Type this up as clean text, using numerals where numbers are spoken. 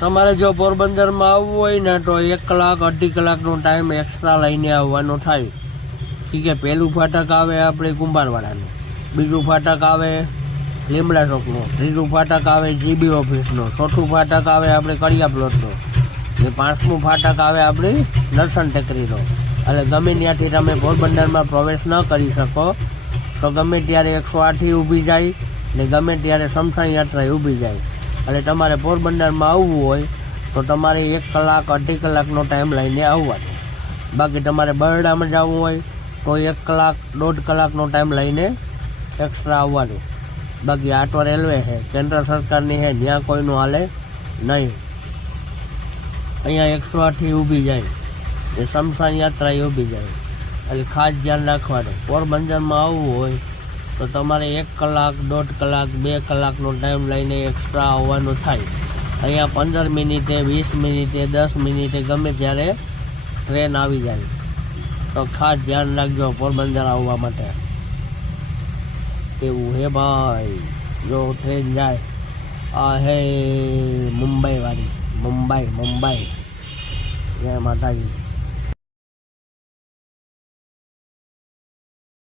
તમારે જો પોરબંદરમાં આવવું હોય ને તો 1 કલાક 2.5 કલાકનો ટાઈમ એક્સ્ટ્રા લઈને આવવાનો થાય. કે પહેલું ફાટક આવે આપણે કુંભારવાડાનું, બીજું ફાટક આવે લીમડા ચોકનો, ત્રીજું ફાટક આવે જીબી ઓફિસનો, ચોથું ફાટક આવે આપણે કડિયા પ્લોટનો, ને 5મું ફાટક આવે આપણી નરસણ ટેકરીનો. એટલે ગમે ત્યાંથી તમે પોરબંદરમાં પ્રવેશ ન કરી શકો તો ગમે ત્યારે 108 ઊભી જાય ને ગમે ત્યારે શમશાન યાત્રા ઊભી જાય. એટલે તમારે પોરબંદરમાં આવવું હોય તો તમારે 1 કલાક 2.5 કલાકનો ટાઈમ લઈને આવવાનો. બાકી તમારે બરડામાં જવું હોય તો 1 કલાક 1.5 કલાકનો ટાઈમ લઈને એક્સ્ટ્રા આવવાનું. બાકી આ તો રેલવે છે, કેન્દ્ર સરકારની છે, ત્યાં કોઈનું હાલે નહીં. અહીંયા 108 ઊભી જાય ને શમશાન યાત્રા ઊભી જાય. એટલે ખાસ ધ્યાન રાખવાનું. પોરબંદરમાં આવવું હોય તો તમારે 1 કલાક 1.5 કલાક 2 કલાકનો ટાઈમ લઈને એક્સ્ટ્રા આવવાનું થાય. અહીંયા 15 મિનિટે 20 મિનિટે 10 મિનિટે ગમે ત્યારે ટ્રેન આવી જાય. તો ખાસ ધ્યાન રાખજો પોરબંદર આવવા માટે. એવું હે ભાઈ, જો ટ્રેન જાય આ હે મુંબઈ વાળી, મુંબઈ જય માતાજી.